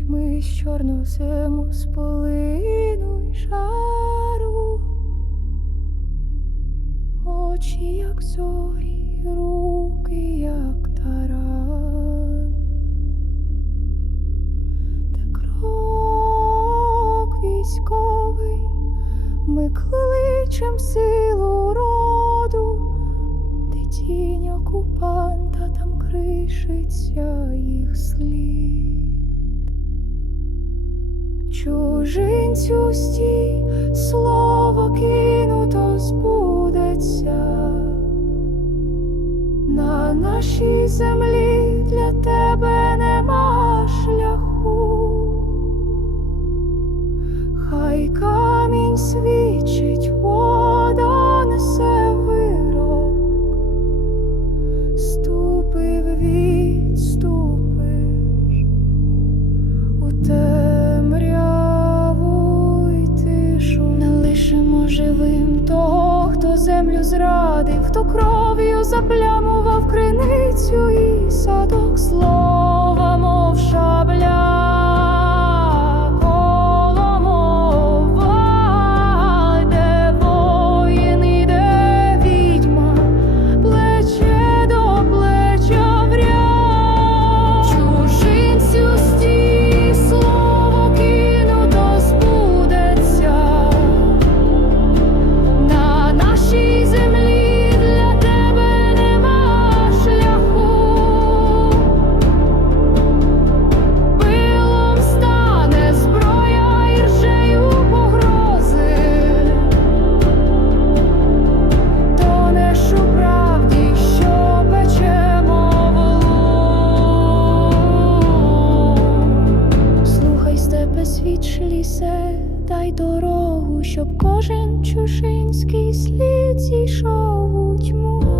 дітьми з чорнозему з полину й жару, очі, як зорі, руки, як таран, де крок військовий, ми кличем силу роду, де тінь окупанта там кришиться їх слід. Чужинцю стій, слово кинуто збудеться. На нашій землі для тебе нема землю зрадив, хто кров'ю заплямував криницю і садок слова, лісе, дай дорогу, щоб кожен чужинський слід зійшов у тьму.